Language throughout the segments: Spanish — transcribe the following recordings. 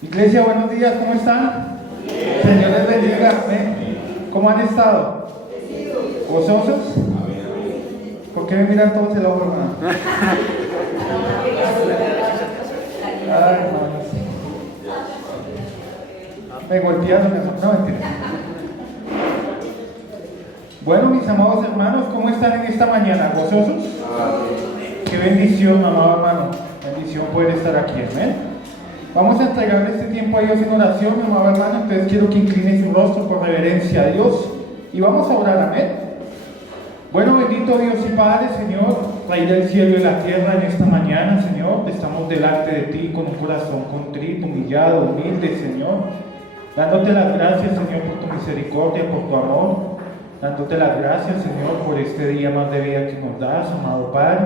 Iglesia, buenos días, ¿cómo están? Bien. Señor les bendiga. ¿Cómo han estado? ¿Gozosos? ¿Por qué me miran todos el ojo, hermano? Ay, hermanos. Me golpearon, no, mentira. Bueno, mis amados hermanos, ¿cómo están en esta mañana? ¿Gozosos? Qué bendición, amado hermano. Bendición poder estar aquí, amén. Vamos a entregarle este tiempo a Dios en oración, mi amado hermano. Entonces quiero que incline su rostro por reverencia a Dios y vamos a orar, amén. Bueno, bendito Dios y Padre, Señor, Rey del cielo y la tierra, en esta mañana, Señor, estamos delante de ti con un corazón contrito, humillado, humilde, Señor, dándote las gracias, Señor, por tu misericordia, por tu amor, dándote las gracias, Señor, por este día más de vida que nos das, amado Padre.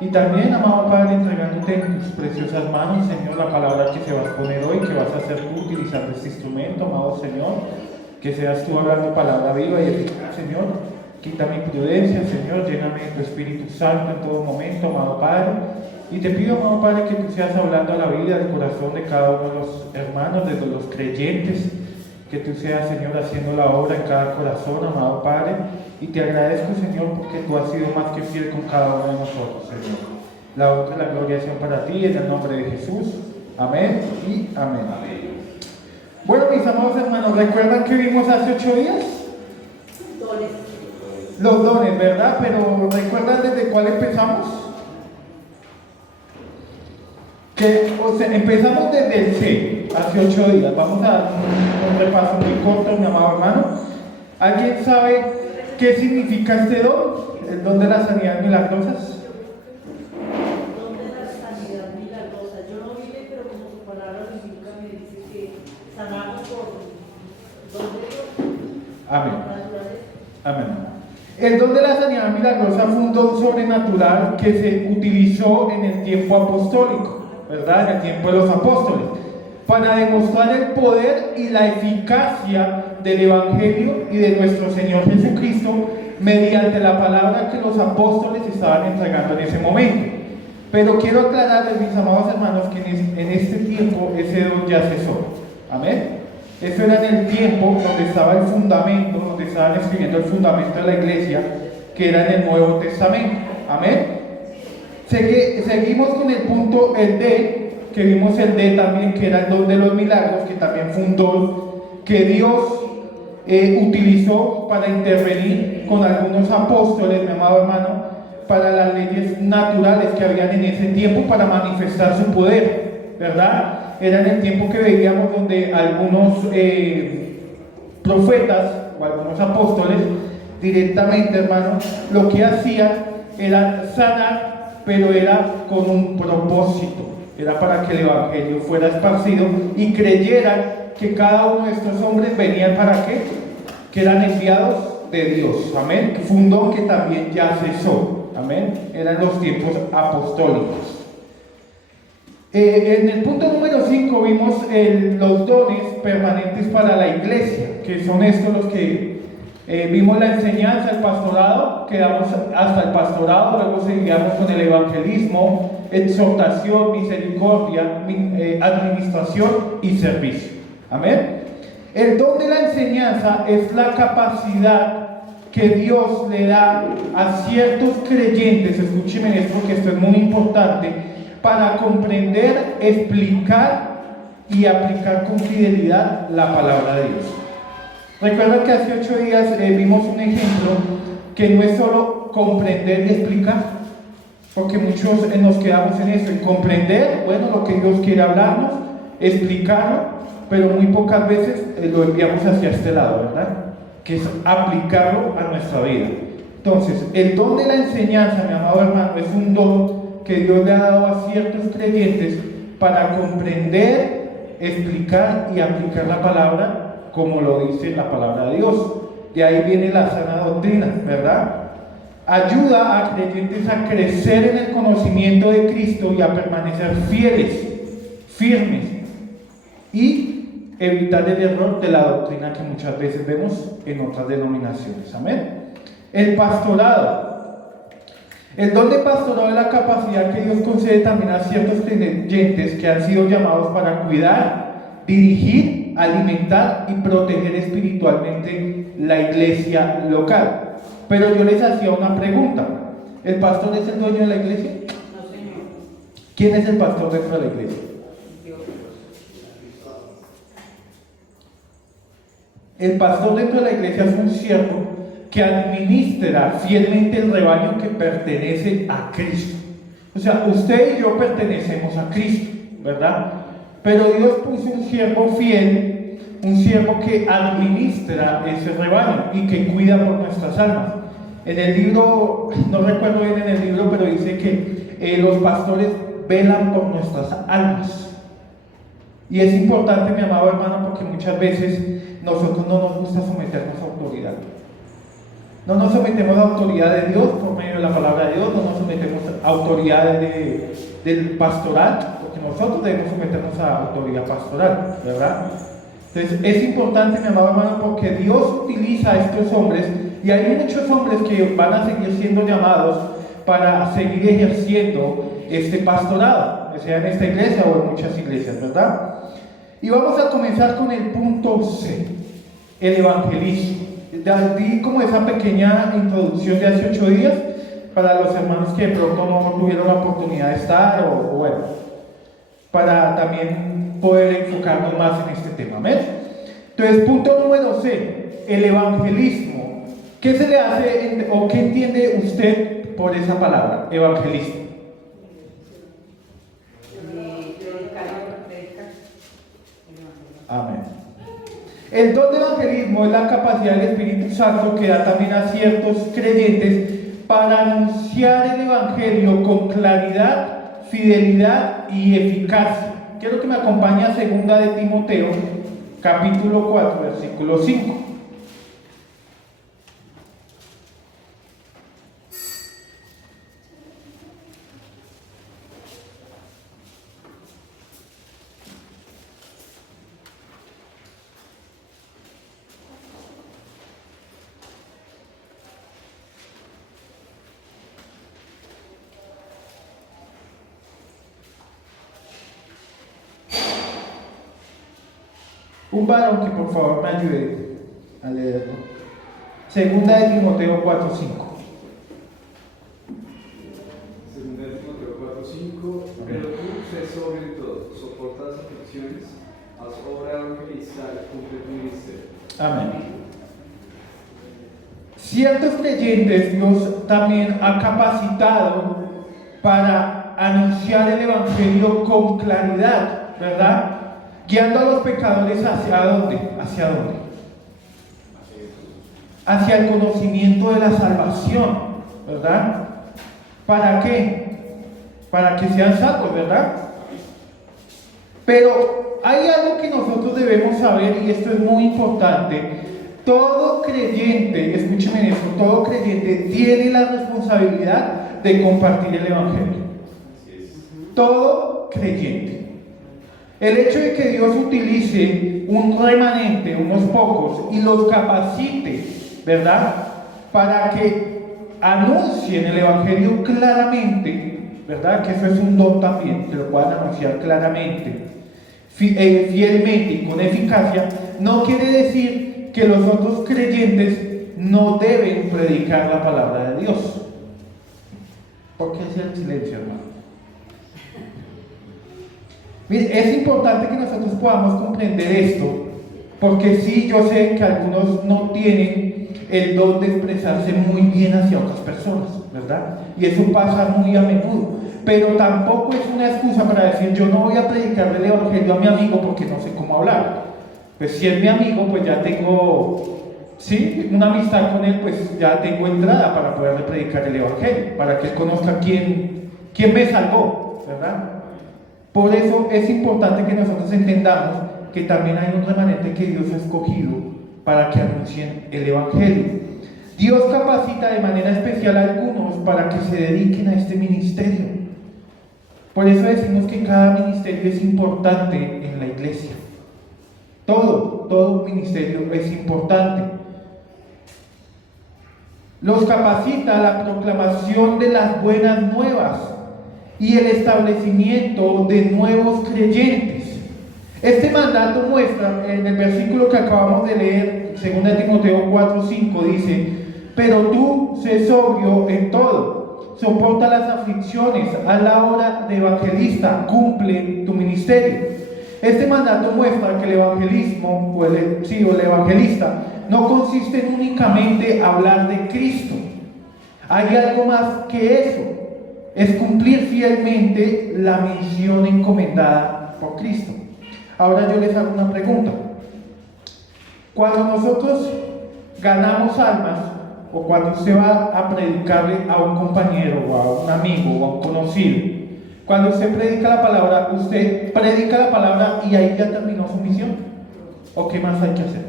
Y también, amado Padre, entregándote en tus preciosas manos, Señor, la palabra que se va a exponer hoy, que vas a hacer tú utilizando este instrumento, amado Señor, que seas tú hablando palabra viva y eficaz, Señor. Quita mi prudencia, Señor, lléname de tu Espíritu Santo en todo momento, amado Padre. Y te pido, amado Padre, que tú seas hablando a la vida, al corazón de cada uno de los hermanos, de los creyentes, que tú seas, Señor, haciendo la obra en cada corazón, amado Padre. Y te agradezco, Señor, porque tú has sido más que fiel con cada uno de nosotros, Señor. La honra y la gloria sean para ti, en el nombre de Jesús. Amén y amén. Bueno, mis amados hermanos, ¿recuerdan que vimos hace 8 días? Dones. Los dones, ¿verdad? Pero ¿recuerdan desde cuál empezamos? Empezamos desde el C, hace 8 días. Vamos a dar un repaso muy corto, mi amado hermano. ¿Alguien sabe qué significa este don? El don de la sanidad milagrosas. Don de la sanidad milagrosa. Yo no vi, pero como su palabra bíblica me dice que sanamos por don de Dios. Amén. Amén. El don de la sanidad milagrosa fue un don sobrenatural que se utilizó en el tiempo apostólico, ¿verdad? En el tiempo de los apóstoles, para demostrar el poder y la eficacia del Evangelio y de nuestro Señor Jesucristo mediante la palabra que los apóstoles estaban entregando en ese momento. Pero quiero aclararles, mis amados hermanos, que en este tiempo ese don ya cesó. Amén. Eso era en el tiempo donde estaba el fundamento, donde estaban escribiendo el fundamento de la iglesia, que era en el Nuevo Testamento. Amén. Seguimos con el punto, el D, que vimos el D también, que era el don de los milagros, que también fue un don que Dios utilizó para intervenir con algunos apóstoles, mi amado hermano, para las leyes naturales que habían en ese tiempo para manifestar su poder, ¿verdad? Era en el tiempo que veíamos donde algunos profetas o algunos apóstoles directamente, hermano, lo que hacían era sanar, pero era con un propósito, era para que el evangelio fuera esparcido y creyeran que cada uno de estos hombres venían para qué, que eran enviados de Dios, amén, que fue un don que también ya cesó, amén, eran los tiempos apostólicos. En el punto número 5 vimos los dones permanentes para la iglesia, que son estos los que vimos la enseñanza, el pastorado, quedamos hasta el pastorado, luego seguíamos con el evangelismo, exhortación, misericordia, administración y servicio. Amén. El don de la enseñanza es la capacidad que Dios le da a ciertos creyentes, escúcheme esto porque esto es muy importante, para comprender, explicar y aplicar con fidelidad la palabra de Dios. Recuerda que hace 8 días vimos un ejemplo que no es solo comprender y explicar, porque muchos nos quedamos en eso, en comprender, bueno, lo que Dios quiere hablarnos, explicarlo, pero muy pocas veces lo enviamos hacia este lado, ¿verdad? Que es aplicarlo a nuestra vida. Entonces, el don de la enseñanza, mi amado hermano, es un don que Dios le ha dado a ciertos creyentes para comprender, explicar y aplicar la palabra como lo dice la palabra de Dios. De ahí viene la sana doctrina, ¿verdad? Ayuda a creyentes a crecer en el conocimiento de Cristo y a permanecer fieles, firmes y evitar el error de la doctrina que muchas veces vemos en otras denominaciones. Amén. El pastorado. El don de pastorado es la capacidad que Dios concede también a ciertos creyentes que han sido llamados para cuidar dirigir, alimentar y proteger espiritualmente la iglesia local. Pero yo les hacía una pregunta: ¿el pastor es el dueño de la iglesia? No, señor. ¿Quién es el pastor dentro de la iglesia? Dios. El pastor dentro de la iglesia es un siervo que administra fielmente el rebaño que pertenece a Cristo. O sea, usted y yo pertenecemos a Cristo, ¿verdad? Pero Dios puso un siervo fiel, un siervo que administra ese rebaño y que cuida por nuestras almas. En el libro, no recuerdo bien en el libro, pero dice que los pastores velan por nuestras almas. Y es importante, mi amado hermano, porque muchas veces nosotros no nos gusta someternos a autoridad. No nos sometemos a autoridad de Dios por medio de la palabra de Dios, no nos sometemos a autoridad del pastoral, porque nosotros debemos someternos a autoridad pastoral, ¿verdad? Entonces es importante, mi amado hermano, porque Dios utiliza a estos hombres, y hay muchos hombres que van a seguir siendo llamados para seguir ejerciendo este pastorado, sea en esta iglesia o en muchas iglesias, ¿verdad? Y vamos a comenzar con el punto C, el evangelismo. Di como esa pequeña introducción de hace 8 días para los hermanos que de pronto no tuvieron la oportunidad de estar o bueno, para también poder enfocarnos más en este tema. ¿Ves? Entonces, punto número C, el evangelismo. ¿Qué se le hace o qué entiende usted por esa palabra, evangelismo? Amén. El don de evangelismo es la capacidad del Espíritu Santo que da también a ciertos creyentes para anunciar el evangelio con claridad, fidelidad y eficacia. Quiero que me acompañe a 2 de Timoteo, capítulo 4, versículo 5. Un varón que por favor me ayude a leerlo. 2 de Timoteo 4:5. 2 de Timoteo 4:5. Pero tú sé sobre todo, soporta las aflicciones, haz obra evangelizar, cumple tu ministerio. Amén. Ciertos creyentes Dios también ha capacitado para anunciar el evangelio con claridad, ¿verdad? Guiando a los pecadores ¿hacia dónde? ¿Hacia dónde? Hacia el conocimiento de la salvación, ¿verdad? ¿Para qué? Para que sean salvos, ¿verdad? Pero hay algo que nosotros debemos saber, y esto es muy importante. Todo creyente, escúcheme esto, todo creyente tiene la responsabilidad de compartir el evangelio. Todo creyente. El hecho de que Dios utilice un remanente, unos pocos, y los capacite, ¿verdad?, para que anuncien el evangelio claramente, ¿verdad?, que eso es un don también, que lo puedan anunciar claramente, fielmente y con eficacia, no quiere decir que los otros creyentes no deben predicar la palabra de Dios. ¿Por qué es el silencio, hermano? Mire, es importante que nosotros podamos comprender esto, porque sí, yo sé que algunos no tienen el don de expresarse muy bien hacia otras personas, ¿verdad? Y eso pasa muy a menudo, pero tampoco es una excusa para decir yo no voy a predicar el evangelio a mi amigo porque no sé cómo hablar. Pues si es mi amigo, pues ya tengo, sí, una amistad con él, pues ya tengo entrada para poderle predicar el evangelio, para que él conozca quién me salvó, ¿verdad? Por eso es importante que nosotros entendamos que también hay un remanente que Dios ha escogido para que anuncien el evangelio. Dios capacita de manera especial a algunos para que se dediquen a este ministerio. Por eso decimos que cada ministerio es importante en la iglesia. Todo ministerio es importante. Los capacita a la proclamación de las buenas nuevas y el establecimiento de nuevos creyentes. Este mandato muestra, en el versículo que acabamos de leer, 2 Timoteo 4:5, dice: pero tú sé sobrio en todo, soporta las aflicciones, haz la obra de evangelista, cumple tu ministerio. Este mandato muestra que el evangelismo, o el evangelista, no consiste en únicamente hablar de Cristo. Hay algo más que eso, es cumplir fielmente la misión encomendada por Cristo. Ahora yo les hago una pregunta. Cuando nosotros ganamos almas, o cuando usted va a predicarle a un compañero, o a un amigo, o a un conocido, cuando usted predica la palabra, usted predica la palabra y ahí ya terminó su misión. ¿O qué más hay que hacer?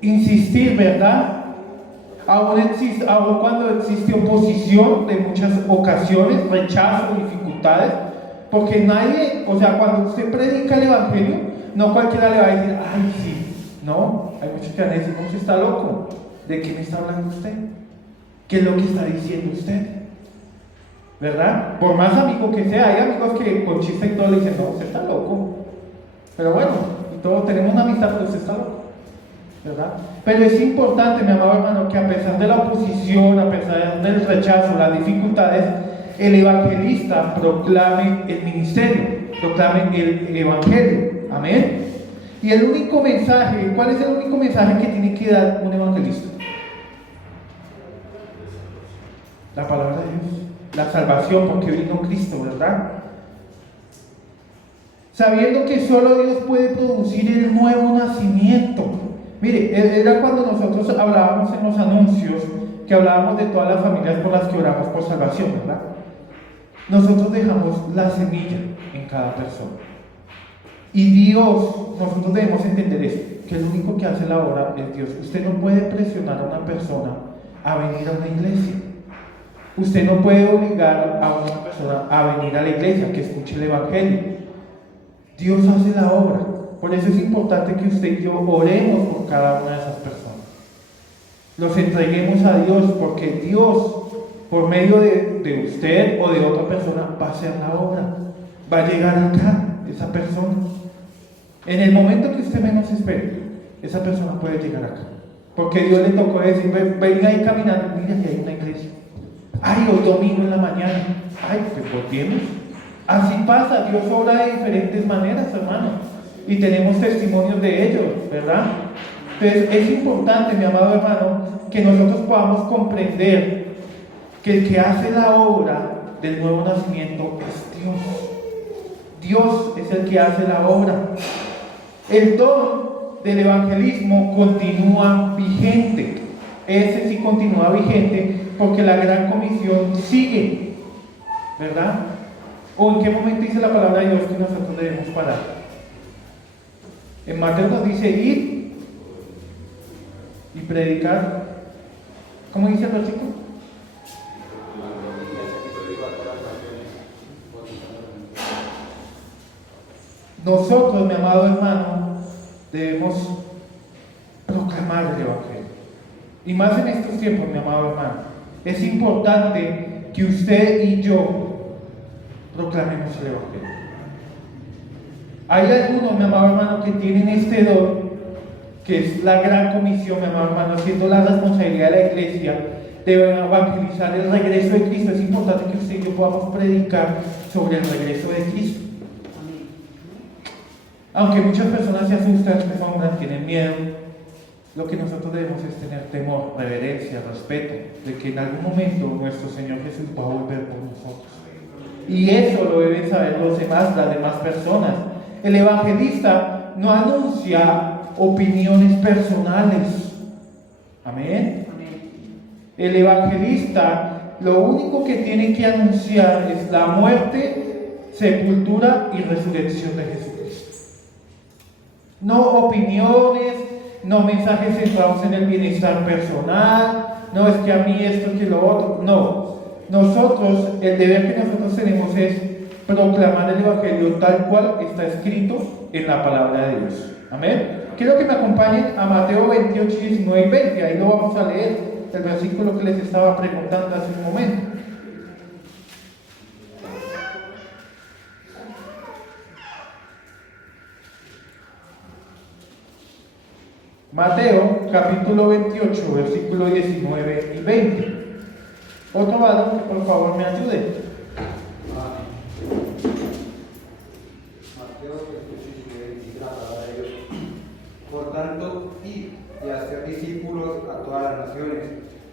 Insistir, ¿verdad? Aún cuando existe oposición de muchas ocasiones, rechazo, dificultades, porque nadie, o sea, cuando usted predica el evangelio, no cualquiera le va a decir, ay, sí, no, hay muchos que van a decir, no, usted está loco, ¿de qué me está hablando usted? ¿Qué es lo que está diciendo usted? ¿Verdad? Por más amigo que sea, hay amigos que con chiste y todo le dicen, no, usted está loco, pero bueno, y todos tenemos una amistad, pero usted está loco, ¿verdad? Pero es importante, mi amado hermano, que a pesar de la oposición, a pesar del rechazo, las dificultades, el evangelista proclame el ministerio, proclame el evangelio. Amén. Y el único mensaje, ¿cuál es el único mensaje que tiene que dar un evangelista? La palabra de Dios, la salvación, porque vino Cristo, ¿verdad? Sabiendo que solo Dios puede producir el nuevo nacimiento. Mire, era cuando nosotros hablábamos en los anuncios, que hablábamos de todas las familias por las que oramos por salvación, ¿verdad? Nosotros dejamos la semilla en cada persona. Y Dios, nosotros debemos entender esto, que el único que hace la obra es Dios. Usted no puede presionar a una persona a venir a una iglesia. Usted no puede obligar a una persona a venir a la iglesia, que escuche el evangelio. Dios hace la obra. Por eso es importante que usted y yo oremos por cada una de esas personas. Los entreguemos a Dios, porque Dios, por medio de usted o de otra persona, va a hacer la obra. Va a llegar acá esa persona. En el momento que usted menos espere, esa persona puede llegar acá. Porque Dios le tocó decir, venga ahí caminando, mira que hay una iglesia. Ay, hoy domingo en la mañana. Ay, pues volvemos. Así pasa, Dios obra de diferentes maneras, hermano. Y tenemos testimonios de ellos, ¿verdad? Entonces es importante, mi amado hermano, que nosotros podamos comprender que el que hace la obra del nuevo nacimiento es Dios. Dios es el que hace la obra. El don del evangelismo continúa vigente. Ese sí continúa vigente porque la gran comisión sigue, ¿verdad? ¿O en qué momento dice la palabra de Dios que nosotros debemos parar? En Mateo nos dice ir y predicar. ¿Cómo dice el versículo? Nosotros, mi amado hermano, debemos proclamar el evangelio. Y más en estos tiempos, mi amado hermano, es importante que usted y yo proclamemos el evangelio. Hay algunos, mi amado hermano, que tienen este don, que es la gran comisión, mi amado hermano, siendo la responsabilidad de la iglesia de evangelizar el regreso de Cristo. Es importante que usted y yo podamos predicar sobre el regreso de Cristo. Aunque muchas personas se asustan, se asombran, tienen miedo, lo que nosotros debemos es tener temor, reverencia, respeto, de que en algún momento nuestro Señor Jesús va a volver por nosotros. Y eso lo deben saber las demás personas. El evangelista no anuncia opiniones personales. Amén. El evangelista lo único que tiene que anunciar es la muerte, sepultura y resurrección de Jesucristo. No opiniones, no mensajes centrados en el bienestar personal, no es que a mí esto, que lo otro, no. Nosotros, el deber que nosotros tenemos es proclamar el evangelio tal cual está escrito en la palabra de Dios. Amén. Quiero que me acompañen a Mateo 28, 19 y 20, ahí lo vamos a leer, el versículo que les estaba preguntando hace un momento. Mateo capítulo 28, versículo 19 y 20. Otro varón que por favor me ayude. Mateo 28, la palabra de Dios. Por tanto, id y hacer discípulos a todas las naciones,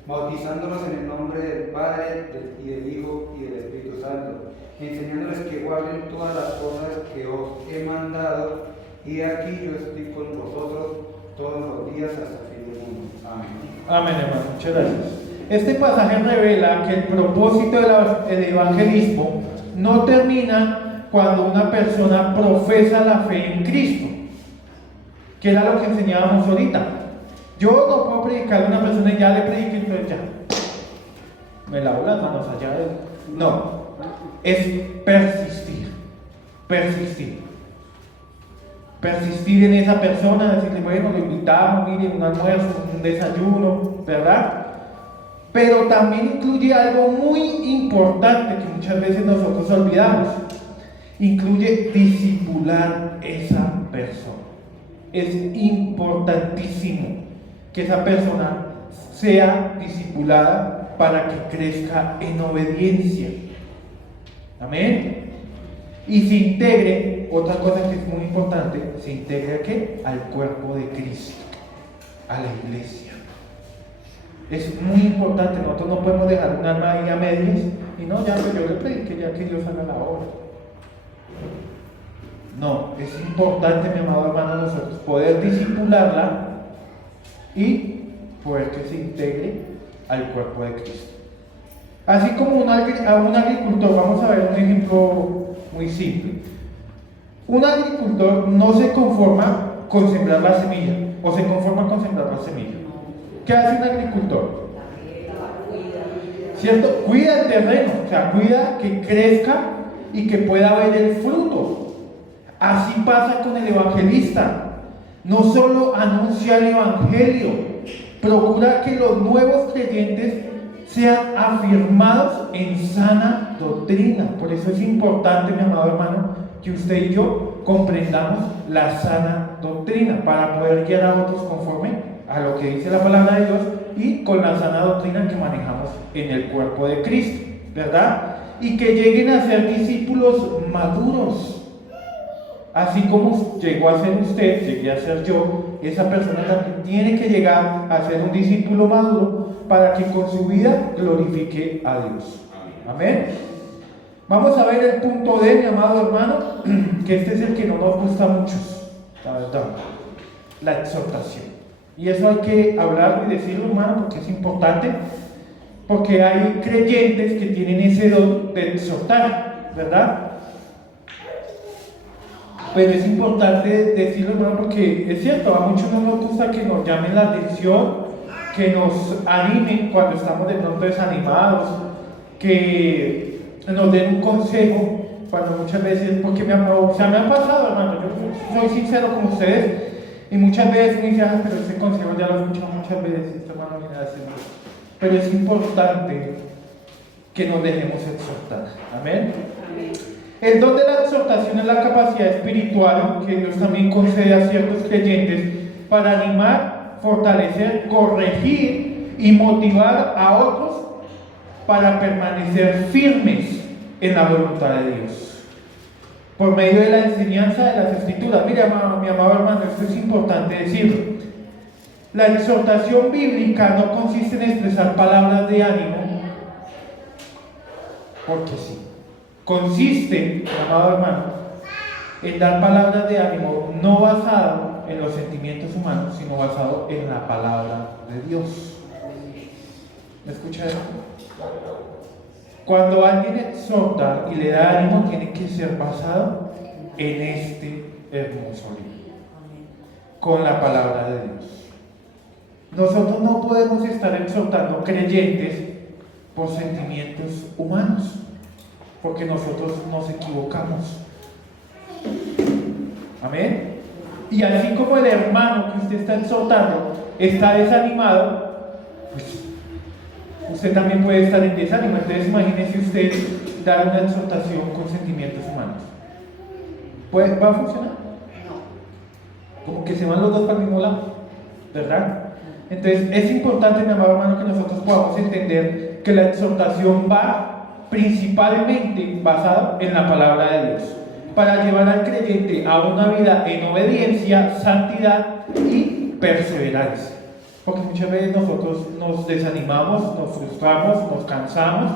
bautizándolos en el nombre del Padre, y del Hijo y del Espíritu Santo, enseñándoles que guarden todas las cosas que os he mandado, y aquí yo estoy con vosotros todos los días hasta el fin del mundo. Amén. Amén, hermano, muchas gracias. Este pasaje revela que el propósito del evangelismo no termina cuando una persona profesa la fe en Cristo, que era lo que enseñábamos ahorita. Yo no puedo predicarle a una persona y ya le prediqué, entonces ya me lavo las manos allá. No, es persistir, persistir en esa persona, decirle, bueno, lo invitamos, mire, un almuerzo, un desayuno, ¿verdad? Pero también incluye algo muy importante que muchas veces nosotros olvidamos. Incluye discipular esa persona. Es importantísimo que esa persona sea discipulada para que crezca en obediencia. Amén. Y se integre, otra cosa que es muy importante, se integre ¿a qué? Al cuerpo de Cristo, a la iglesia. Es muy importante, nosotros no podemos dejar un alma ahí a medias y no, ya yo le prediqué, ya que Dios haga la obra. No, es importante, mi amado hermano, nosotros poder discipularla y poder que se integre al cuerpo de Cristo. Así como a un agricultor, vamos a ver un ejemplo muy simple. Un agricultor no se conforma con sembrar la semilla, o se conforma con sembrar la semilla. ¿Qué hace un agricultor? ¿Cierto? Cuida el terreno, o sea, cuida que crezca y que pueda ver el fruto. Así pasa con el evangelista. No solo anuncia el evangelio, procura que los nuevos creyentes sean afirmados en sana doctrina. Por eso es importante, mi amado hermano, que usted y yo comprendamos la sana doctrina para poder guiar a otros conforme a lo que dice la palabra de Dios y con la sana doctrina que manejamos en el cuerpo de Cristo, ¿verdad? Y que lleguen a ser discípulos maduros. Así como llegó a ser usted, llegué a ser yo, esa persona también tiene que llegar a ser un discípulo maduro para que con su vida glorifique a Dios. Amén. Vamos a ver el punto D, mi amado hermano, que este es el que no nos gusta mucho, la verdad, la exhortación. Y eso hay que hablarlo y decirlo, hermano, porque es importante, porque hay creyentes que tienen ese don de exhortar, ¿verdad? Pero es importante decirlo, hermano, porque es cierto, a muchos no nos gusta que nos llamen la atención, que nos animen cuando estamos de pronto desanimados, que nos den un consejo, cuando muchas veces, porque me ha pasado, hermano, yo soy sincero con ustedes, y muchas veces me dicen, pero ese consejo ya lo he escuchado muchas veces, este hermano viene a decirlo. Pero es importante que nos dejemos exhortar. Amén. El don de la exhortación es la capacidad espiritual que Dios también concede a ciertos creyentes para animar, fortalecer, corregir y motivar a otros para permanecer firmes en la voluntad de Dios. Por medio de la enseñanza de las Escrituras. Mira, mi amado hermano, esto es importante decirlo. La exhortación bíblica no consiste en expresar palabras de ánimo, porque sí. Consiste, mi amado hermano, en dar palabras de ánimo no basado en los sentimientos humanos, sino basado en la palabra de Dios. ¿Me escucha eso? Cuando alguien exhorta y le da ánimo, tiene que ser basado en este hermoso libro, con la palabra de Dios. Nosotros no podemos estar exhortando creyentes por sentimientos humanos, porque nosotros nos equivocamos. Amén. Y así como el hermano que usted está exhortando está desanimado, pues usted también puede estar en desánimo. Entonces imagínese usted dar una exhortación con sentimientos humanos. ¿Va a funcionar? No. Como que se van los dos para el mismo lado. ¿verdad? Entonces es importante, mi amado hermano, que nosotros podamos entender que la exhortación va principalmente basada en la palabra de Dios, para llevar al creyente a una vida en obediencia, santidad y perseverancia. Porque muchas veces nosotros nos desanimamos, nos frustramos, nos cansamos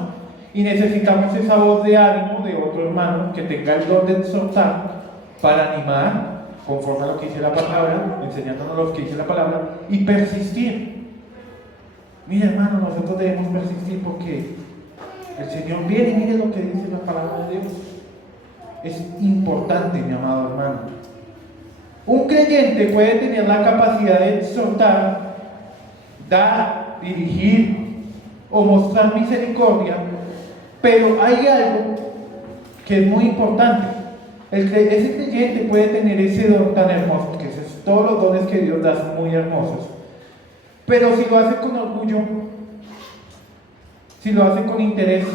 y necesitamos esa voz de ánimo de otro hermano que tenga el don de exhortar para animar conforme a lo que dice la palabra, enseñándonos lo que dice la palabra y persistir. Mire, hermano, nosotros debemos persistir porque el Señor viene y mire lo que dice la palabra de Dios. Es importante, mi amado hermano. Un creyente puede tener la capacidad de exhortar, dar, dirigir o mostrar misericordia, pero hay algo que es muy importante. Ese creyente puede tener ese don tan hermoso, que es todos los dones que Dios da son muy hermosos, pero si lo hace con orgullo, si lo hace con interés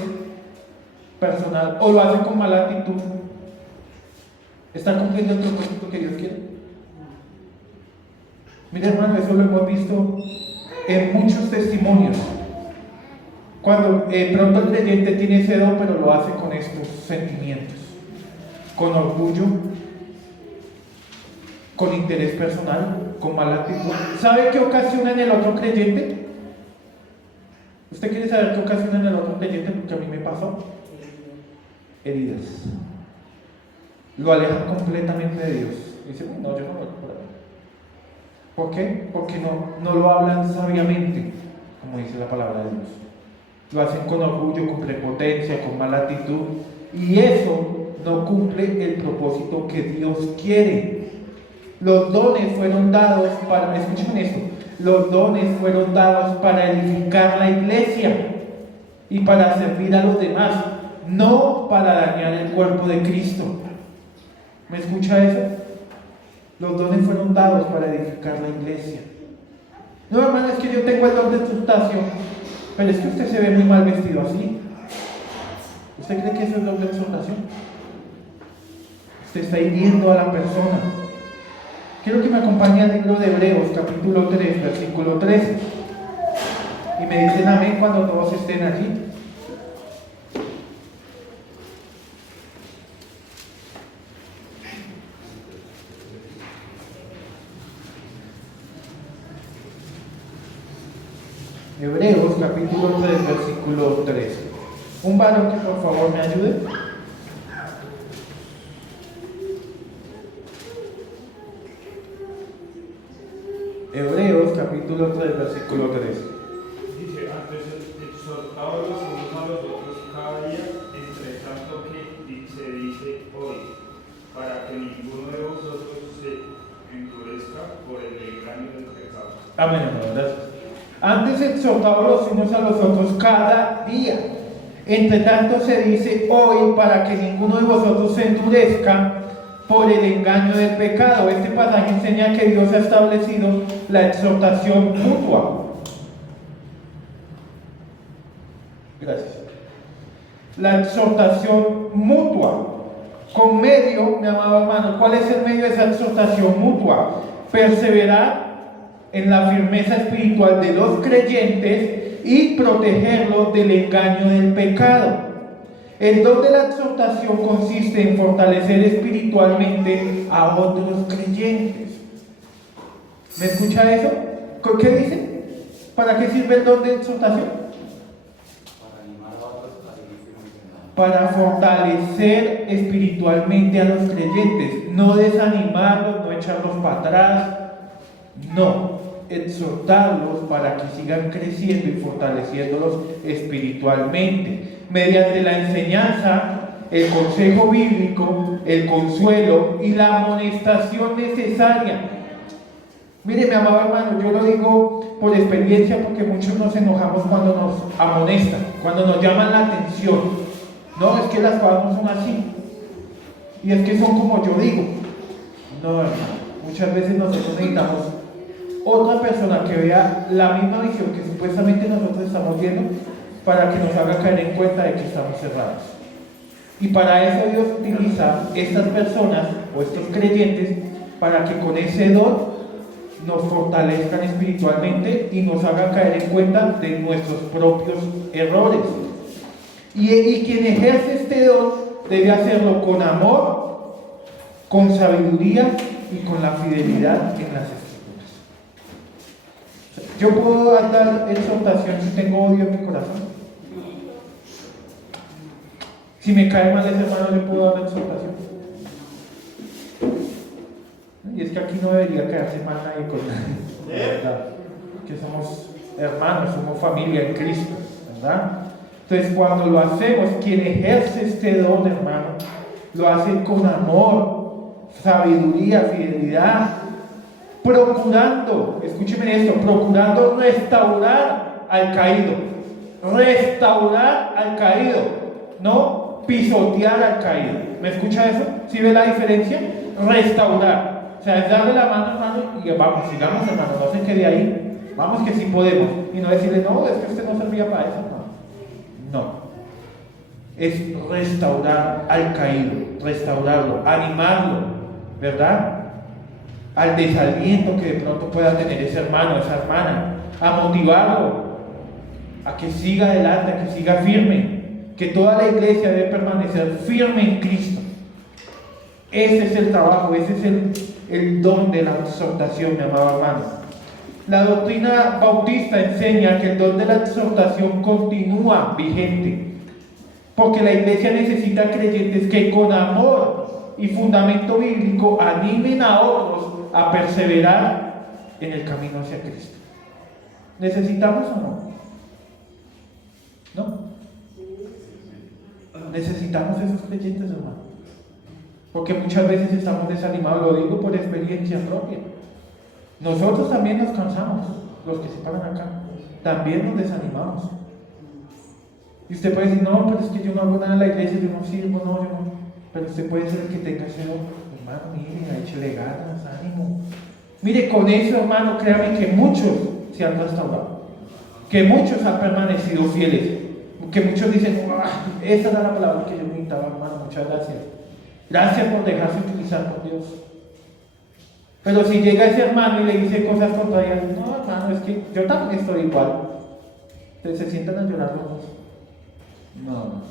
personal o lo hace con mala actitud, ¿está cumpliendo el propósito que Dios quiere? Mira, hermano, eso lo hemos visto en muchos testimonios. Cuando pronto el creyente tiene ese don, pero lo hace con estos sentimientos, con orgullo, con interés personal, con mala actitud. ¿Sabe qué ocasiona en el otro creyente? ¿Usted quiere saber qué ocasiona en el otro creyente? Porque a mí me pasó. Heridas. Lo alejan completamente de Dios. Dice, no, yo no voy por ahí. ¿Por qué? Porque no lo hablan sabiamente, como dice la palabra de Dios. Lo hacen con orgullo, con prepotencia, con mala actitud. Y eso no cumple el propósito que Dios quiere. Los dones fueron dados para, escuchen eso, los dones fueron dados para edificar la iglesia y para servir a los demás, no para dañar el cuerpo de Cristo. ¿Me escucha eso? Los dones fueron dados para edificar la iglesia. No, hermano, es que yo tengo el don de exhortación, pero es que usted se ve muy mal vestido así. ¿Usted cree que eso es don de exhortación? Usted está hiriendo a la persona. Quiero que me acompañe al libro de Hebreos, capítulo 3, versículo 13. Y me dicen amén cuando todos estén allí. Hebreos, capítulo 3, versículo 13. Un varón que por favor me ayude. Hebreos capítulo 3, versículo 3. Dice, antes exhortaos los unos a los otros cada día, entre tanto que se dice hoy, para que ninguno de vosotros se endurezca por el engaño del pecado. Amén, hermano, gracias. Antes exhortaos los unos a los otros cada día. Entre tanto se dice hoy, para que ninguno de vosotros se endurezca por el engaño del pecado. Este pasaje enseña que Dios ha establecido la exhortación mutua. Gracias. La exhortación mutua. Con medio, mi amado hermano, ¿cuál es el medio de esa exhortación mutua? Perseverar en la firmeza espiritual de los creyentes y protegerlos del engaño del pecado. El don de la exhortación consiste en fortalecer espiritualmente a otros creyentes. ¿Me escucha eso? ¿Qué dice? ¿Para qué sirve el don de exhortación? Para animar a otros a seguir firmes. Para fortalecer espiritualmente a los creyentes, no desanimarlos, no echarlos para atrás, no, exhortarlos para que sigan creciendo y fortaleciéndolos espiritualmente, mediante la enseñanza, el consejo bíblico, el consuelo y la amonestación necesaria. Mire, mi amado hermano, yo lo digo por experiencia, porque muchos nos enojamos cuando nos amonestan, cuando nos llaman la atención. No, es que las cosas no son así, y es que son como yo digo. No, hermano, muchas veces nosotros necesitamos otra persona que vea la misma visión que supuestamente nosotros estamos viendo, para que nos haga caer en cuenta de que estamos cerrados. Y para eso Dios utiliza estas personas o estos creyentes, para que con ese don nos fortalezcan espiritualmente y nos hagan caer en cuenta de nuestros propios errores. Y quien ejerce este don debe hacerlo con amor, con sabiduría y con la fidelidad en las Escrituras. Yo puedo dar exhortación si tengo odio en mi corazón. Si me cae mal ese hermano, le puedo dar exhortación. Y es que aquí no debería quedarse mal nadie con nadie, ¿verdad? Que somos hermanos, somos familia en Cristo, ¿verdad? Entonces, cuando lo hacemos, quien ejerce este don, hermano, lo hace con amor, sabiduría, fidelidad, procurando, escúcheme esto, procurando restaurar al caído, no pisotear al caído. ¿Me escucha eso? ¿Sí ve la diferencia? Restaurar. O sea, es darle la mano, hermano, y vamos, sigamos, hermano, no se quede ahí. Vamos que sí podemos. Y no decirle, no, es que usted no servía para eso, hermano. No. Es restaurar al caído, restaurarlo, animarlo, ¿verdad? Al desaliento que de pronto pueda tener ese hermano, esa hermana, a motivarlo, a que siga adelante, a que siga firme, que toda la iglesia debe permanecer firme en Cristo. Ese es el trabajo, ese es el don de la exhortación, mi amado hermano. La doctrina bautista enseña que el don de la exhortación continúa vigente, porque la iglesia necesita creyentes que con amor y fundamento bíblico animen a otros a perseverar en el camino hacia Cristo. ¿Necesitamos o no? ¿No? Necesitamos esos creyentes, hermano. Porque muchas veces estamos desanimados, lo digo por experiencia propia. Nosotros también nos cansamos, los que se paran acá, también nos desanimamos. Y usted puede decir, no, pero es que yo no hago nada en la iglesia, yo no sirvo, no, yo no. Pero usted puede ser el que tenga ese don. Hermano, mire, échele ganas, ánimo. Mire, con eso, hermano, créame que muchos se han restaurado, que muchos han permanecido fieles, que muchos dicen, esa era la palabra que yo necesitaba, hermano, muchas gracias. Gracias por dejarse utilizar por Dios. Pero si llega ese hermano y le dice cosas contrarias, no, hermano, es que yo también estoy igual. Entonces se sientan a llorar los dos. No.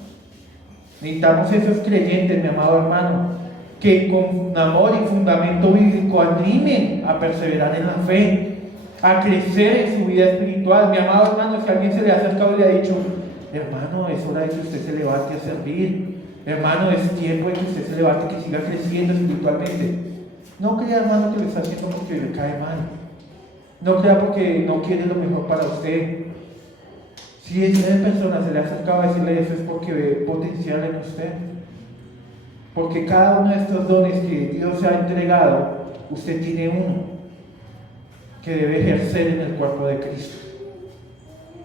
Necesitamos esos creyentes, mi amado hermano, que con amor y fundamento bíblico animen a perseverar en la fe, a crecer en su vida espiritual. Mi amado hermano, si alguien se le ha acercado y le ha dicho, hermano, es hora de que usted se levante a servir. Hermano, es tiempo de que usted se levante, que siga creciendo espiritualmente. No crea, hermano, que lo está haciendo porque le cae mal. No crea porque no quiere lo mejor para usted. Si esa persona se le ha acercado a decirle eso, es porque ve potencial en usted. Porque cada uno de estos dones que Dios se ha entregado, usted tiene uno que debe ejercer en el cuerpo de Cristo.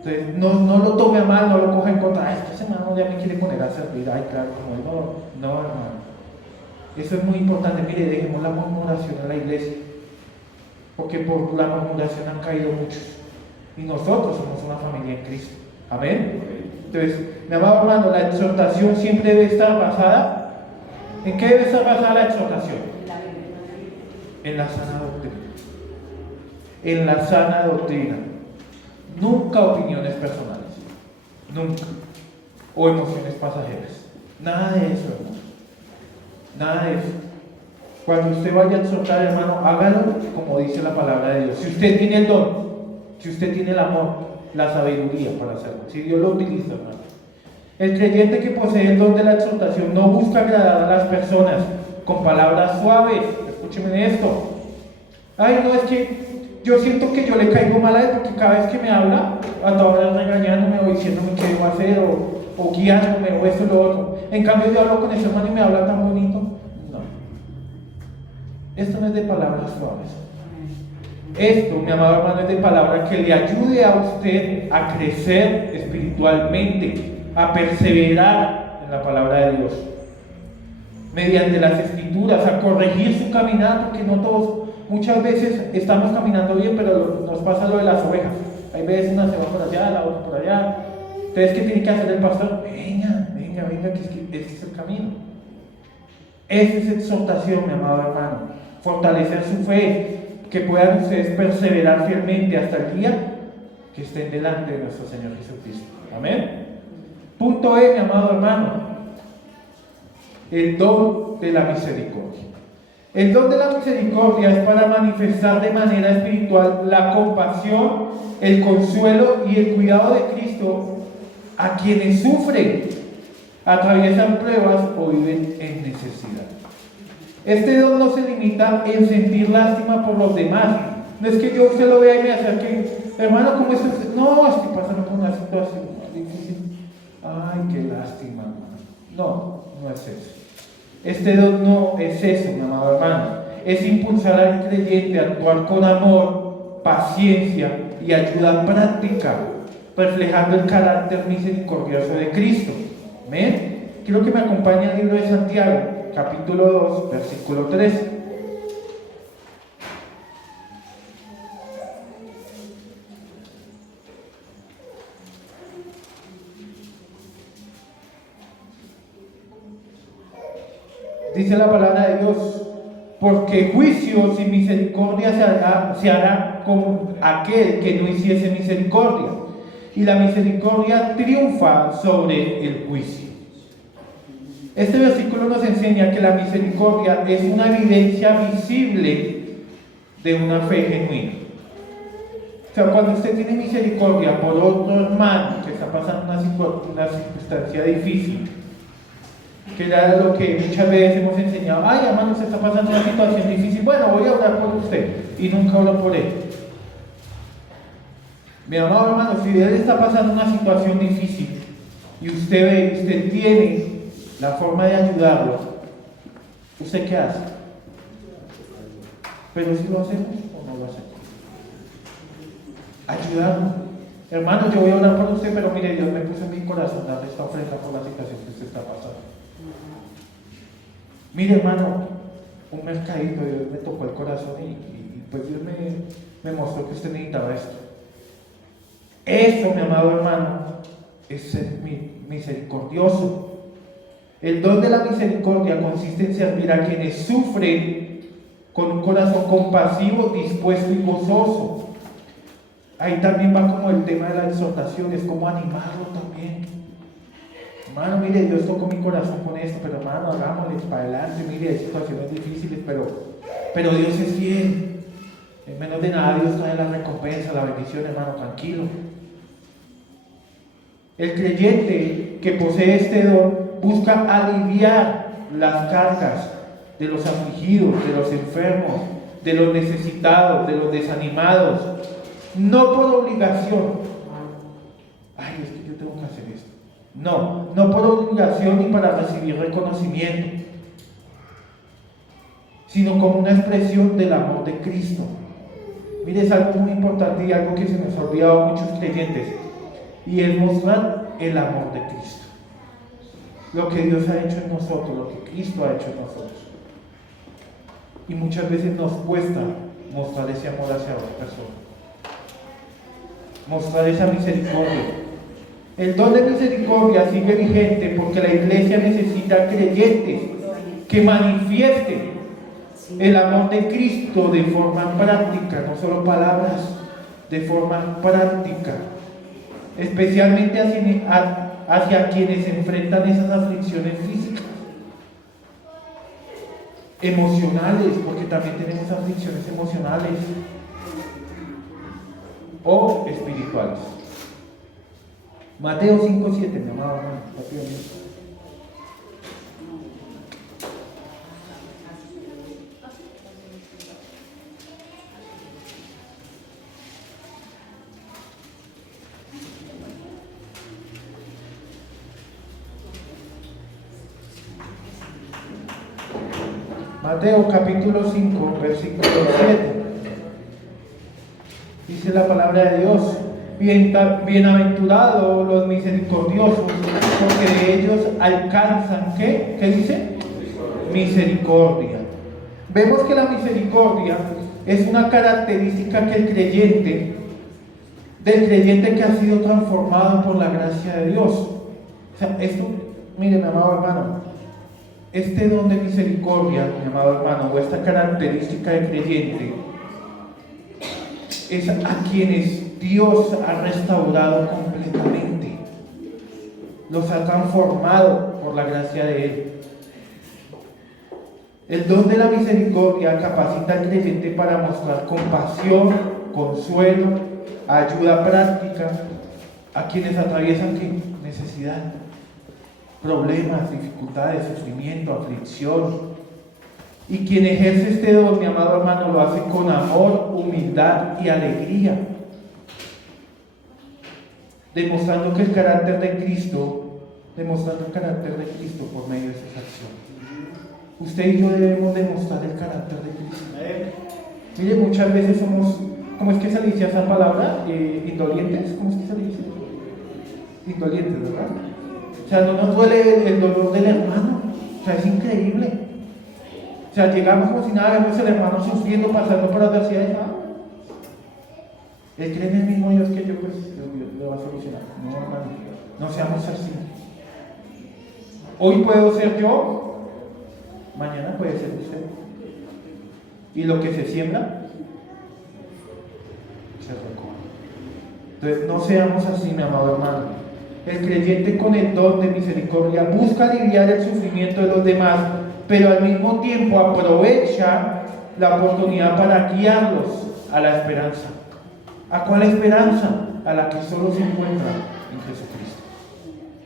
Entonces, no lo tome a mal, no lo coja en contra. Este hermano ya me quiere poner a servir. Ay, claro, no, hermano. Eso es muy importante. Mire, dejemos la murmuración en la iglesia, porque por la murmuración han caído muchos. Y nosotros somos una familia en Cristo. Amén. Entonces, mi amado hermano, la exhortación siempre debe estar basada. ¿En qué debe estar basada la exhortación? En la sana doctrina. En la sana doctrina. Nunca opiniones personales, nunca, o emociones pasajeras, nada de eso, hermano, nada de eso. Cuando usted vaya a exhortar, hermano, hágalo como dice la palabra de Dios. Si usted tiene el don, si usted tiene el amor, la sabiduría para hacerlo, si Dios lo utiliza, hermano. El creyente que posee el don de la exhortación no busca agradar a las personas con palabras suaves. Escúcheme esto. Ay, no, es que yo siento que yo le caigo mal a él porque cada vez que me habla, a toda hora regañándome o diciéndome qué debo hacer o guiándome o esto y lo otro. En cambio yo hablo con ese hermano y me habla tan bonito. No. Esto no es de palabras suaves. Esto, mi amado hermano, es de palabra que le ayude a usted a crecer espiritualmente, a perseverar en la palabra de Dios, mediante las Escrituras, a corregir su caminar, porque no todos, muchas veces estamos caminando bien, pero nos pasa lo de las ovejas. Hay veces una se va por allá, la otra por allá. Entonces, ¿qué tiene que hacer el pastor? Venga, que ese es el camino. Esa es exhortación, mi amado hermano. Fortalecer su fe, que puedan ustedes perseverar fielmente hasta el día que estén delante de nuestro Señor Jesucristo. Amén. Punto E, mi amado hermano, el don de la misericordia. El don de la misericordia es para manifestar de manera espiritual la compasión, el consuelo y el cuidado de Cristo a quienes sufren, atraviesan pruebas o viven en necesidad. Este don no se limita en sentir lástima por los demás. No es que yo usted lo vea y me acerque, hermano, ¿cómo es usted? No, estoy pasando por una situación difícil. Ay, qué lástima, hermano. No, no es eso. Este don no es eso, mi amado hermano. Es impulsar al creyente a actuar con amor, paciencia y ayuda práctica, reflejando el carácter misericordioso de Cristo. ¿Amén? Quiero que me acompañe al libro de Santiago, capítulo 2, versículo 3. Dice la palabra de Dios: porque juicios y misericordia se hará con aquel que no hiciese misericordia, y la misericordia triunfa sobre el juicio. Este versículo nos enseña que la misericordia es una evidencia visible de una fe genuina. O sea, cuando usted tiene misericordia por otro hermano que está pasando una circunstancia difícil, que era lo que muchas veces hemos enseñado: ay, hermano, usted está pasando una situación difícil, bueno, voy a orar por usted, y nunca oro por él. Mi amado hermano, si él está pasando una situación difícil y usted ve, usted tiene la forma de ayudarlo, ¿usted qué hace? Pero si lo hacemos o no lo hacemos. Ayudarlo. Hermano, yo voy a orar por usted, pero mire, Dios me puso en mi corazón darle esta ofrenda por la situación que usted está pasando. Mire, hermano, un mercadito, Dios me tocó el corazón y pues Dios me mostró que usted necesitaba esto. Eso, mi amado hermano, es ser misericordioso. El don de la misericordia consiste en servir a quienes sufren con un corazón compasivo, dispuesto y gozoso. Ahí también va como el tema de la exhortación, es como animarlo también. Hermano, mire, Dios tocó mi corazón con esto, pero hermano, hagámosle para adelante. Mire, hay situaciones difíciles, pero Dios es fiel. En menos de nada Dios trae la recompensa, la bendición, hermano, tranquilo. El creyente que posee este don busca aliviar las cargas de los afligidos, de los enfermos, de los necesitados, de los desanimados, no por obligación. Ay, es que yo tengo que hacer esto. No por obligación ni para recibir reconocimiento, sino como una expresión del amor de Cristo. Mire, es algo muy importante y algo que se nos ha olvidado a muchos creyentes, y es mostrar el amor de Cristo. Lo que Dios ha hecho en nosotros, lo que Cristo ha hecho en nosotros. Y muchas veces nos cuesta mostrar ese amor hacia otra persona, mostrar esa misericordia. El don de misericordia sigue vigente porque la iglesia necesita creyentes que manifiesten el amor de Cristo de forma práctica, no solo palabras, de forma práctica, especialmente hacia quienes enfrentan esas aflicciones físicas, emocionales, porque también tenemos aflicciones emocionales o espirituales. Mateo 5:7, mi amado hermano, rápidamente. Mateo capítulo 5, versículo 7. Dice la palabra de Dios: bienaventurados los misericordiosos, porque de ellos alcanzan, ¿qué? ¿Qué dice? Misericordia. Vemos que la misericordia es una característica que del creyente que ha sido transformado por la gracia de Dios. O sea, esto, mire, mi amado hermano, este don de misericordia, mi amado hermano, o esta característica de creyente, es a quienes Dios ha restaurado completamente. Los ha transformado por la gracia de Él. El don de la misericordia capacita al creyente para mostrar compasión, consuelo, ayuda práctica a quienes atraviesan ¿qué? Necesidad, problemas, dificultades, sufrimiento, aflicción. Y quien ejerce este don, mi amado hermano, lo hace con amor, humildad y alegría, demostrando el carácter de Cristo por medio de sus acciones. Usted y yo debemos demostrar el carácter de Cristo. Mire, muchas veces somos, ¿cómo es que se dice esa palabra? Indolientes, ¿cómo es que se dice? Indolientes, ¿verdad? O sea, no nos duele el dolor del hermano. O sea, es increíble. O sea, llegamos como si nada, vemos al hermano sufriendo, pasando por adversidades. Él cree en el mismo Dios que yo, pues Dios le va a solucionar. No, hermano, no seamos así. Hoy puedo ser yo, mañana puede ser usted. Y lo que se siembra, se recoge. Entonces, no seamos así, mi amado hermano. El creyente con el don de misericordia busca aliviar el sufrimiento de los demás, pero al mismo tiempo aprovecha la oportunidad para guiarlos a la esperanza. ¿A cuál esperanza? A la que solo se encuentra en Jesucristo.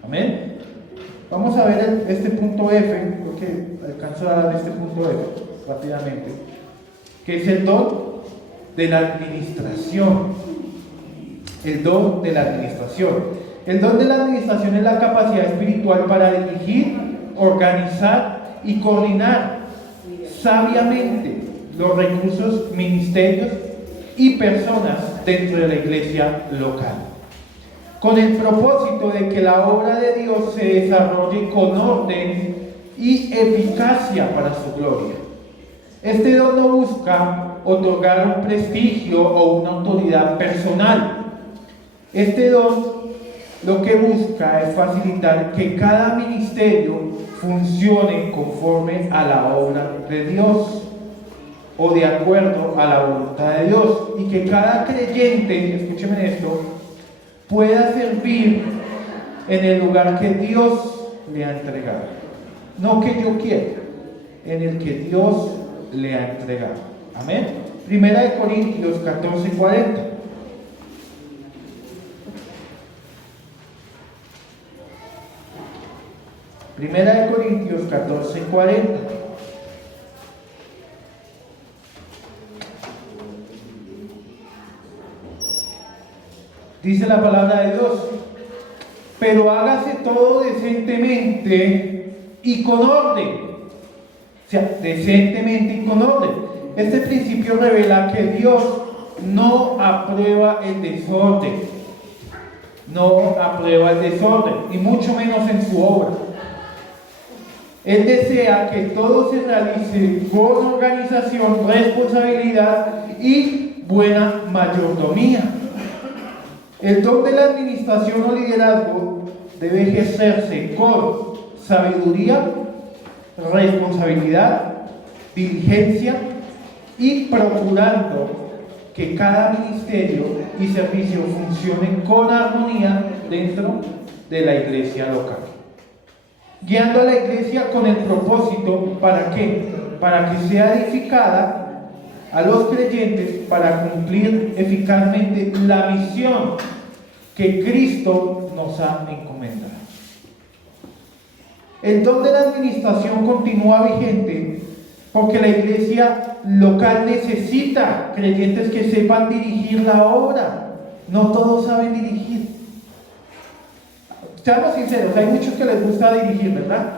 Amén. Vamos a ver este punto F, creo que alcanzo a dar este punto F rápidamente, que es el don de la administración. El don de la administración. El don de la administración es la capacidad espiritual para dirigir, organizar y coordinar sabiamente los recursos, ministerios y personas dentro de la iglesia local, con el propósito de que la obra de Dios se desarrolle con orden y eficacia para su gloria. Este don no busca otorgar un prestigio o una autoridad personal. Este don lo que busca es facilitar que cada ministerio funcione conforme a la obra de Dios o de acuerdo a la voluntad de Dios, y que cada creyente, escúcheme esto, pueda servir en el lugar que Dios le ha entregado. No que yo quiera, en el que Dios le ha entregado. Amén. Primera de Corintios 14:40. Primera de Corintios 14:40. Dice la palabra de Dios: pero hágase todo decentemente y con orden. O sea, decentemente y con orden. Este principio revela que Dios no aprueba el desorden. No aprueba el desorden, y mucho menos en su obra. Él desea que todo se realice con organización, responsabilidad y buena mayordomía. El don de la administración o liderazgo debe ejercerse con sabiduría, responsabilidad, diligencia y procurando que cada ministerio y servicio funcionen con armonía dentro de la iglesia local. Guiando a la iglesia con el propósito, ¿para qué? Para que sea edificada a los creyentes para cumplir eficazmente la misión que Cristo nos ha encomendado. El don de la administración continúa vigente porque la iglesia local necesita creyentes que sepan dirigir la obra. No todos saben dirigir. Seamos sinceros, hay muchos que les gusta dirigir, ¿verdad?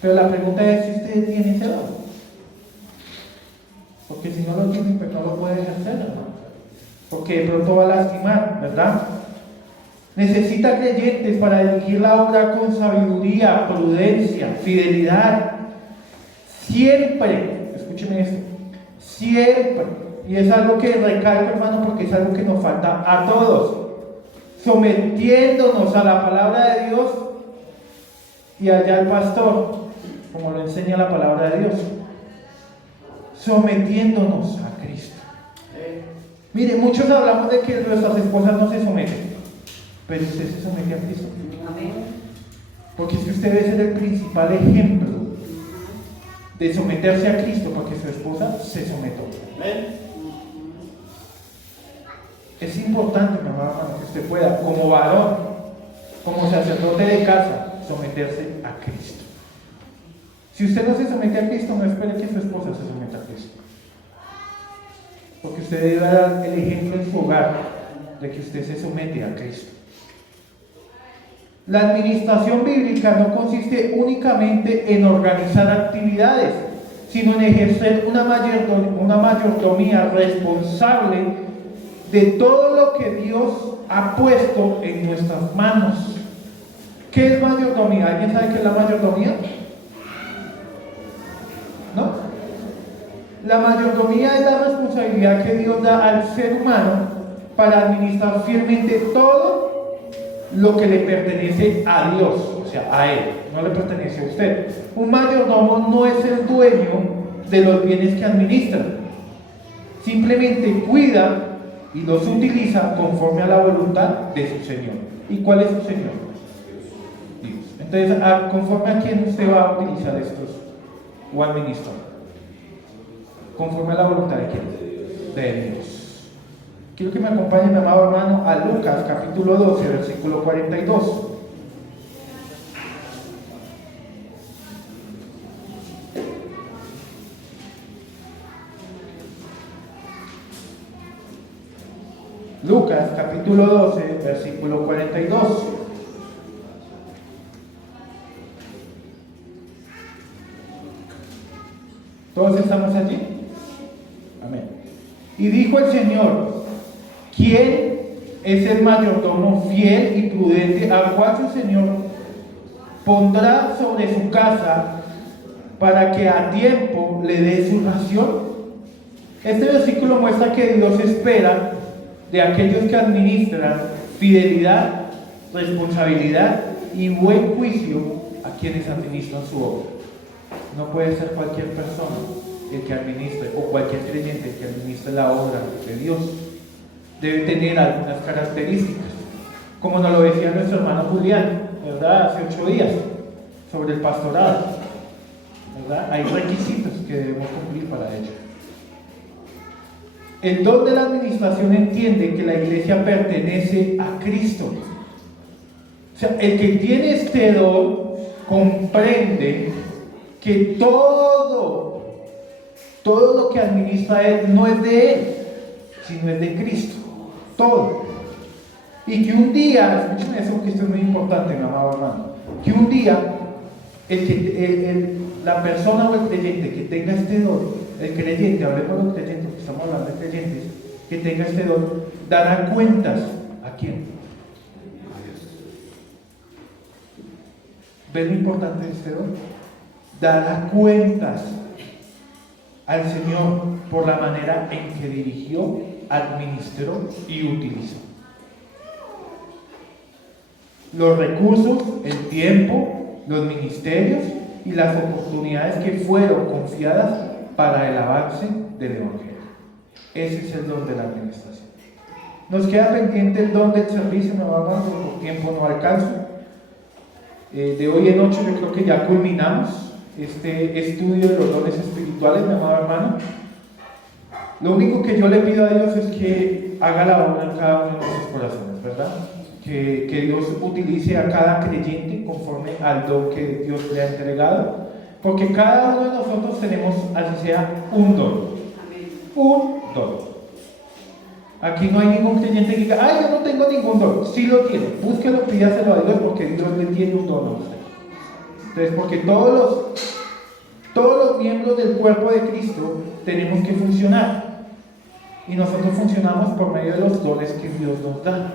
Pero la pregunta es si usted tiene ese don. Porque si no lo tiene, pues no lo puede ejercer, ¿no? Porque de pronto va a lastimar, ¿verdad? Necesita creyentes para dirigir la obra con sabiduría, prudencia, fidelidad. Siempre, escúcheme esto, siempre, y es algo que recalco, hermano, porque es algo que nos falta a todos, sometiéndonos a la palabra de Dios y allá al pastor, como lo enseña la palabra de Dios, sometiéndonos a Cristo. Mire, muchos hablamos de que nuestras esposas no se someten, pero usted se somete a Cristo. Amén. Porque es que usted debe ser el principal ejemplo de someterse a Cristo para que su esposa se someta. Es importante, mi amado hermano, que usted pueda, como varón, como sacerdote de casa, someterse a Cristo. Si usted no se somete a Cristo, no espere que su esposa se someta a Cristo. Porque usted debe dar el ejemplo en su hogar de que usted se somete a Cristo. La administración bíblica no consiste únicamente en organizar actividades, sino en ejercer una mayordomía responsable de todo lo que Dios ha puesto en nuestras manos. ¿Qué es mayordomía? ¿Alguien sabe qué es la mayordomía? ¿No? La mayordomía es la responsabilidad que Dios da al ser humano para administrar fielmente todo lo que le pertenece a Dios, o sea, a Él, no le pertenece a usted. Un mayordomo no es el dueño de los bienes que administra, simplemente cuida y los utiliza conforme a la voluntad de su Señor. ¿Y cuál es su Señor? Dios. Entonces, ¿conforme a quién usted va a utilizar estos o administrar? ¿Conforme a la voluntad de quién? De Dios. Quiero que me acompañe, mi amado hermano, a Lucas capítulo 12, versículo 42. Lucas capítulo 12, versículo 42. ¿Todos estamos allí? Amén. Y dijo el Señor: ¿quién es el mayordomo fiel y prudente al cual su Señor pondrá sobre su casa para que a tiempo le dé su ración? Este versículo muestra que Dios espera de aquellos que administran fidelidad, responsabilidad y buen juicio a quienes administran su obra. No puede ser cualquier persona el que administre, o cualquier creyente el que administre la obra de Dios. Debe tener algunas características, como nos lo decía nuestro hermano Julián, ¿verdad? Hace 8 días, sobre el pastorado, ¿verdad? Hay requisitos que debemos cumplir para ello. El don de la administración entiende que la iglesia pertenece a Cristo. O sea, el que tiene este don comprende que todo lo que administra él no es de él, sino es de Cristo. Todo. Y que un día, escuchen eso, que esto es muy importante, mi amado hermano, que un día la persona o el creyente que tenga este don, el creyente, hablemos de los creyentes, porque estamos hablando de creyentes, que tenga este don, dará cuentas. ¿A quién? A Dios. ¿Ven lo importante de este don? Dará cuentas al Señor por la manera en que dirigió, administró y utilizó los recursos, el tiempo, los ministerios y las oportunidades que fueron confiadas para el avance del Evangelio. Ese es el don de la administración. Nos queda pendiente el don del servicio, no vamos, por tiempo no alcanzo. De hoy en 8 yo creo que ya culminamos este estudio de los dones espirituales, mi amado hermano. Lo único que yo le pido a Dios es que haga la obra en cada uno de nuestros corazones, ¿verdad? Que Dios utilice a cada creyente conforme al don que Dios le ha entregado, porque cada uno de nosotros tenemos, así sea, un don. Un don. Aquí no hay ningún creyente que diga: ay, yo no tengo ningún don. Sí lo tiene, búsquelo, pídaselo a Dios, porque Dios le tiene un don a usted. Entonces, porque todos los miembros del cuerpo de Cristo tenemos que funcionar, y nosotros funcionamos por medio de los dones que Dios nos da.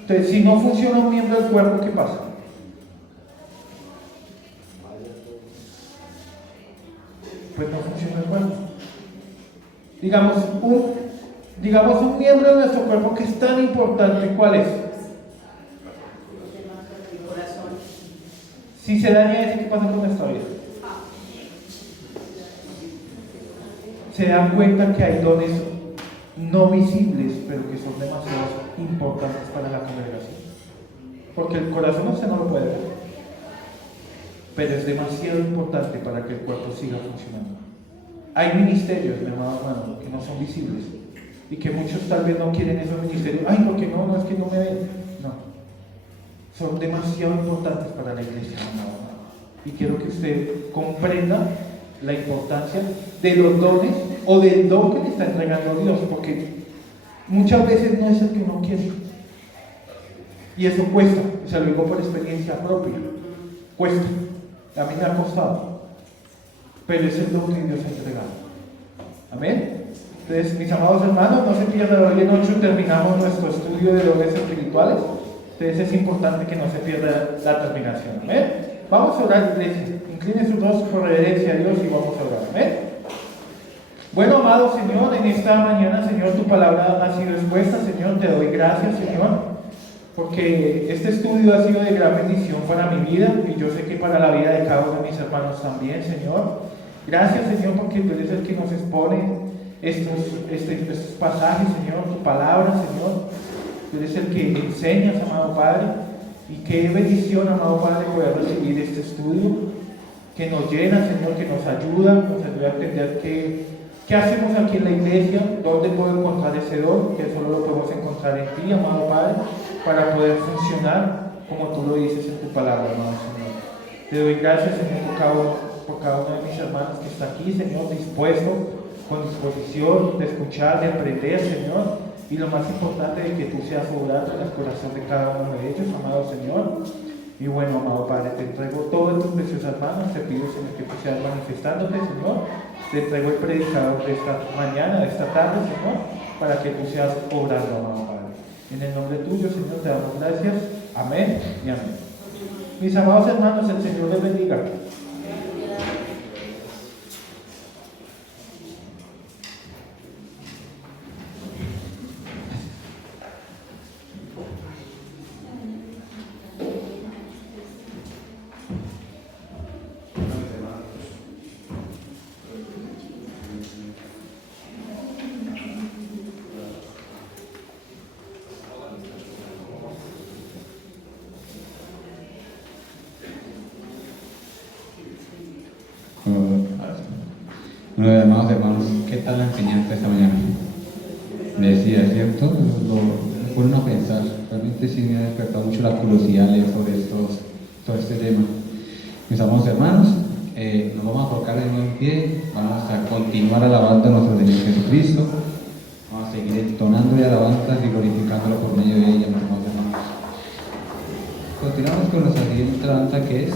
Entonces, si no funciona un miembro del cuerpo, ¿qué pasa? Pues no funciona el cuerpo. Digamos un miembro de nuestro cuerpo que es tan importante, ¿cuál es? El corazón. Si se daña ese, ¿qué pasa con nuestra vida? Se dan cuenta que hay dones no visibles, pero que son demasiado importantes para la congregación. Porque el corazón usted no lo puede ver, pero es demasiado importante para que el cuerpo siga funcionando. Hay ministerios, mi amado hermano, que no son visibles y que muchos tal vez no quieren esos ministerios. Ay, porque no es que no me ven. No, son demasiado importantes para la iglesia, mi amado hermano. Y quiero que usted comprenda la importancia de los dones o del don que le está entregando Dios, porque muchas veces no es el que uno quiere. Y eso cuesta, o sea, lo digo por experiencia propia, cuesta. A mí me ha costado, pero es el don que Dios ha entregado. Amén. Entonces, mis amados hermanos, no se pierdan, hoy en 8 terminamos nuestro estudio de dones espirituales. Entonces es importante que no se pierda la terminación. Amén. Vamos a orar, iglesia. Incline sus rostros por reverencia a Dios y vamos a orar. Amén. Bueno, amado Señor, en esta mañana, Señor, tu palabra ha sido expuesta. Señor, te doy gracias, Señor, porque este estudio ha sido de gran bendición para mi vida y yo sé que para la vida de cada uno de mis hermanos también, Señor. Gracias, Señor, porque tú eres el que nos expone estos pasajes, Señor, tu palabra, Señor. Tú eres el que enseñas, amado Padre, y qué bendición, amado Padre, poder recibir este estudio que nos llena, Señor, que nos ayuda a entender qué hacemos aquí en la iglesia, dónde puedo encontrar ese don, que solo lo podemos encontrar en ti, amado Padre, para poder funcionar como tú lo dices en tu palabra, amado Señor. Te doy gracias, Señor, por cada uno de mis hermanos que está aquí, Señor, dispuesto, con disposición de escuchar, de aprender, Señor, y lo más importante es que tú seas obrando en el corazón de cada uno de ellos, amado Señor. Y bueno, amado Padre, te entrego todas tus preciosas manos, te pido, Señor, que tú seas manifestándote, Señor. Te entrego el predicador de esta mañana, de esta tarde, Señor, para que tú seas obrando, amado Padre. En el nombre tuyo, Señor, te damos gracias. Amén y amén. Mis amados hermanos, el Señor les bendiga. Bueno, amados hermanos, ¿qué tal la enseñanza esta mañana? Me decía, ¿cierto? Lo ponen a pensar. Realmente sí me ha despertado mucho la curiosidad leer sobre este tema. Mis amados hermanos, nos vamos a colocar de nuevo en pie, vamos a continuar alabando a nuestro Señor Jesucristo, vamos a seguir entonándole alabanzas y glorificándolo por medio de ella, mis amados hermanos. Continuamos con nuestra siguiente alabanza, que es